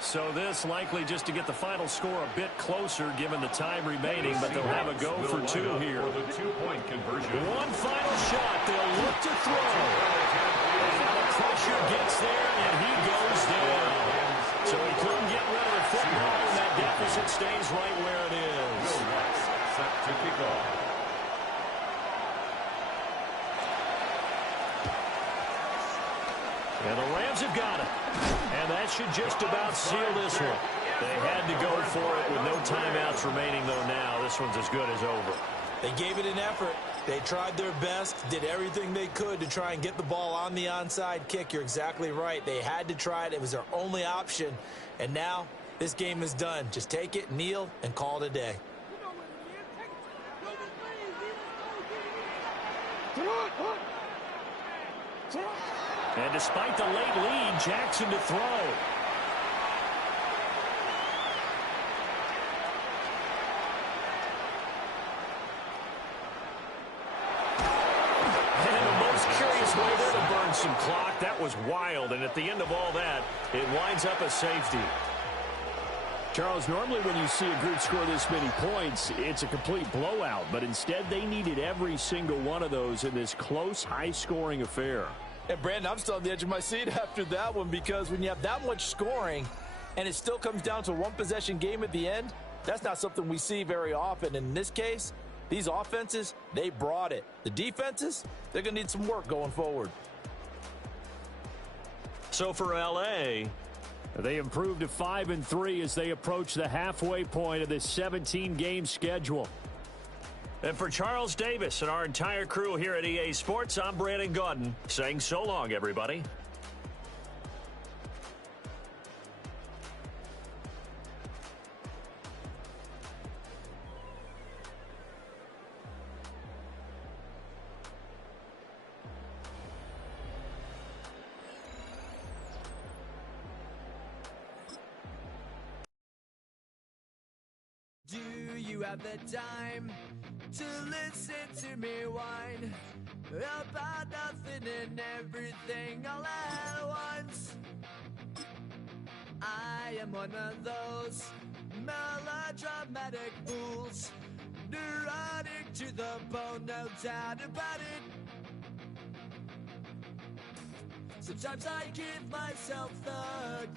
So this likely just to get the final score a bit closer given the time remaining, but they'll have a go for 2 here. For the 2-point conversion. One final shot. They'll look to throw. And the pressure gets there, and he goes down. So he couldn't get rid of the football, and that deficit stays right where it is. Set to kick off. And the Rams have got it. And that should just about seal this one. They had to go for it with no timeouts remaining, though now. This one's as good as over. They gave it an effort. They tried their best, did everything they could to try and get the ball on the onside kick. You're exactly right. They had to try it. It was their only option. And now this game is done. Just take it, kneel, and call it a day. And despite the late lead, Jackson to throw. And the most curious way there to burn some clock. That was wild. And at the end of all that, it winds up a safety. Charles, normally when you see a group score this many points, it's a complete blowout. But instead, they needed every single one of those in this close, high-scoring affair. And, Brandon, I'm still on the edge of my seat after that one, because when you have that much scoring and it still comes down to a one-possession game at the end, that's not something we see very often. In this case, these offenses, they brought it. The defenses, they're going to need some work going forward. So for L.A., they improved to 5-3 as they approach the halfway point of this 17-game schedule. And for Charles Davis and our entire crew here at EA Sports, I'm Brandon Gaudin saying so long, everybody. Do you have the time to listen to me whine about nothing and everything all at once? I am one of those melodramatic fools, neurotic to the bone, no doubt about it. Sometimes I give myself the